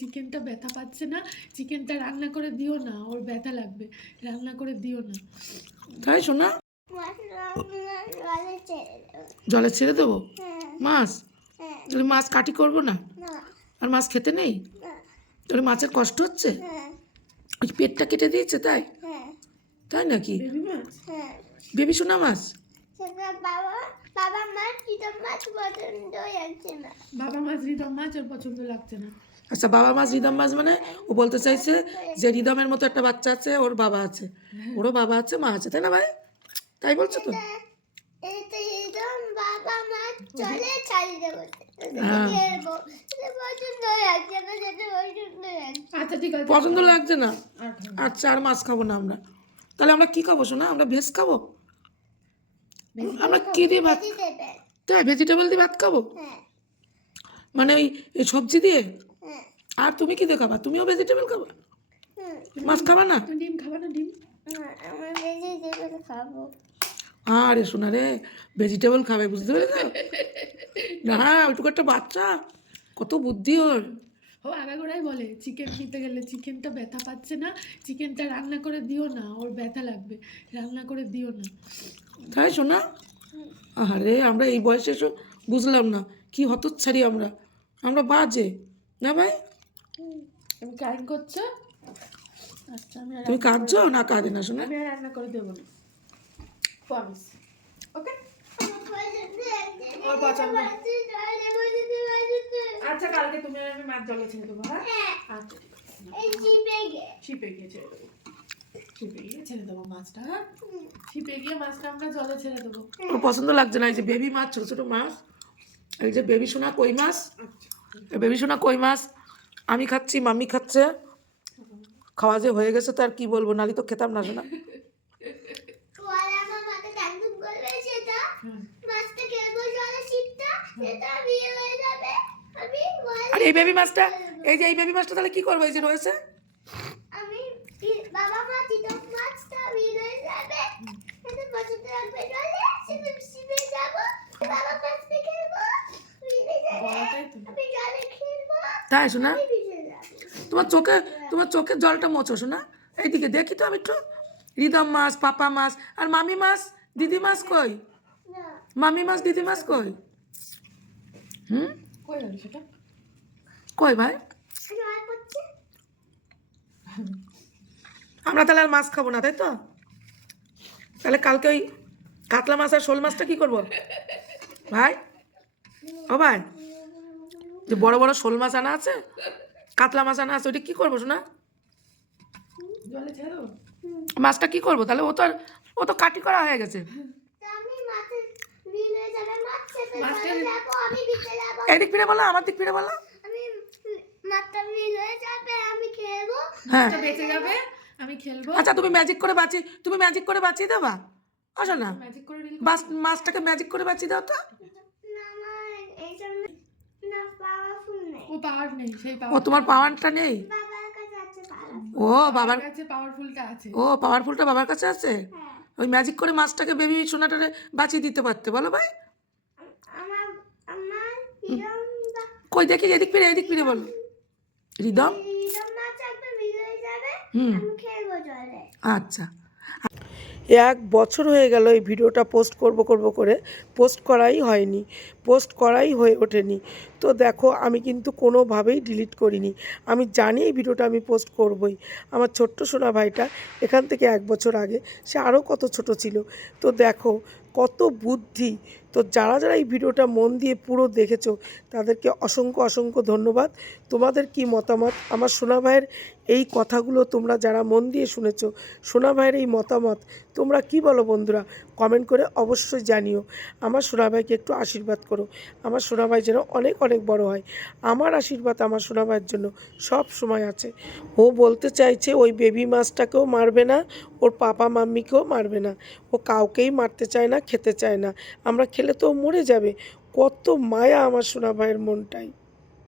চিকেনটা ব্যথা পাচ্ছে না, চিকেনটা রান্না করে দিও না, ওর ব্যথা লাগবে, রান্না করে দিও না। তাই শোনা, জলে ছেড়ে দেবো মাছ? তাহলে মাছ কাটি করবো না? আর মাছ খেতে নেই? তাহলে মাছের কষ্ট হচ্ছে? ওই পেটটা কেটে দিয়েছে তাই? তাই নাকি? বেবি মাছ, বেবি সোনা মাছ? বাবা মাছ রিদম মাছ ওর পছন্দ লাগছে না। আচ্ছা, বাবা মাছ রিদম মাছ মানে ও বলতে চাইছে যে রিদমের মতো একটা বাচ্চা আছে, ওর বাবা আছে, ওরও বাবা আছে, মা আছে, তাই না ভাই? তাই বলছো তো? আচ্ছা ঠিক আছে, পছন্দ লাগছে না? আচ্ছা, আর মাছ খাবো না আমরা। তাহলে আমরা কি খাবো শোনা? আমরা ভেজ খাবো? আমরা কি দিয়ে ভাত? তাই ভেজিটেবল দিয়ে ভাত খাবো? মানে ওই সবজি দিয়ে? আর তুমি কি দিয়ে খাবা? তুমিও ভেজিটেবল খাবা? মাছ খাবা না? ডিম খাবা না? ডিম আরে শোনা রে, ভেজিটেবল খাবে, বুঝতে পেরেছ না? ওইটুকু একটা বাচ্চা, কত বুদ্ধি ওর। ও আগাগোড়াই বলে চিকেন নিতে গেলে চিকেনটা ব্যথা পাচ্ছে না, চিকেনটা রান্না করে দিও না, ওর ব্যথা লাগবে, রান্না করে দিও না। তাই শোনা? আরে আমরা এই বয়সে এসে বুঝলাম না কি হতচ্ছাড়ি আমরা, আমরা বাজে না ভাই? তুমি কাজ করছো? আচ্ছা তুমি কাঁদছো না? কাঁদে না শোনা? আমি আর রান্না করে দেবো না, প্রমিস। ওকে, ওর পছন্দ। আচ্ছা কালকে তুমি আর আমি মাছ জলে ছেড়ে দেবো। হ্যাঁ আচ্ছা ঠিক আছে, শিপে গিয়ে ছেড়ে দেবো, শিপে গিয়ে ছেড়ে দেবো মাছটা। হ্যাঁ শিপে গিয়ে মাছটা আমরা জলে ছেড়ে দেবো। ওর পছন্দ লাগছে না এই যে বেবি মাছ, ছোটো ছোটো মাছ, এই যে বেবি সোনা কই মাছ, বেবি সোনা কই মাছ আমি খাচ্ছি, মাম্মি খাচ্ছে, খাওয়া যে হয়ে গেছে তো আর কি বলবো, নালি তো খেতাম না শোনা। আর এই বেবি মাছটা, এই যে এই বেবি মাছটা তাহলে কি করবো? এই যে রয়েছে, তাই শোনা? তোমার চোখের জলটা মোছো শোনা। এইদিকে দেখি তো আমি একটু। রিদম মাছ, পাপা মাছ, আর মামি মাছ, দিদি মাছ কই? মামি মাছ, দিদি মাছ কই? কই গেল সেটা? কই ভাই? আমরা তাহলে আর মাছ খাবো না, তাই তো? তাহলে কালকে ওই কাতলা মাছ আর শোল মাছটা কি করবো ভাই? ও ভাই, যে বড় বড় শোল মাছ আনা আছে, কাতলা মাছ আনা আছে, ওইটা কি করবো শোনা? জলে ছেড়ে দেবো। মাছটা কি করবো তাহলে? ও তো কাটি করা হয়ে গেছে। এদিক ফিরে বলো, আমার দিক ফিরে বলো। হ্যাঁ বেঁচে যাবে, আমি খেলবো। আচ্ছা, তুমি ম্যাজিক করে বাঁচিয়ে দেবা? আসো না, ম্যাজিক করে মাছটাকে ম্যাজিক করে বাঁচিয়ে দাও তো। ও পাওয়ার নেই, সেই ও তোমার পাওয়ারটা নেই? ও বাবার কাছে পাওয়ারফুলটা আছে। ও পাওয়ারফুলটা বাবার কাছে আছে। ওই ম্যাজিক করে মাছটাকে বেবি সোনাটারে বাঁচিয়ে দিতে পারতে, বলো ভাই। কই দেখি, এদিক ফিরে বলো। রিদম, আচ্ছা। 1 বছর হয়ে গেল এই ভিডিওটা পোস্ট করব করে পোস্ট করাই হয়নি, পোস্ট করাই হয়ে ওঠেনি। তো দেখো আমি কিন্তু কোনোভাবেই ডিলিট করিনি, আমি জানি এই ভিডিওটা আমি পোস্ট করবই। আমার ছোট্ট সোনা ভাইটা এখান থেকে 1 বছর আগে সে আরও কত ছোট ছিল। তো দেখো কত বুদ্ধি। তো যারা এই ভিডিওটা মন দিয়ে পুরো দেখেছো তাদেরকে অসংখ্য ধন্যবাদ। তোমাদের কি মতামত আমার সোনা ভাইয়ের এই কথাগুলো, তোমরা যারা মন দিয়ে শুনেছো সোনা ভাইয়ের এই মতামত তোমরা কি বলো বন্ধুরা? কমেন্ট করে অবশ্যই জানিও। আমার সোনা ভাইকে একটু আশীর্বাদ করো, আমার সোনা ভাই যেন অনেক বড় হয়। আমার আশীর্বাদ আমার সোনা ভাইয়ের জন্য সব সময় আছে। ও বলতে চাইছে ওই বেবি মাছটাকেও মারবে না, ওর পাপা মাম্মিকেও মারবে না, ও কাউকেই মারতে চায় না, খেতে চায় না। আমরা খেলে তো ও মরে যাবে। কত মায়া আমার সোনা ভাইয়ের মনটাই।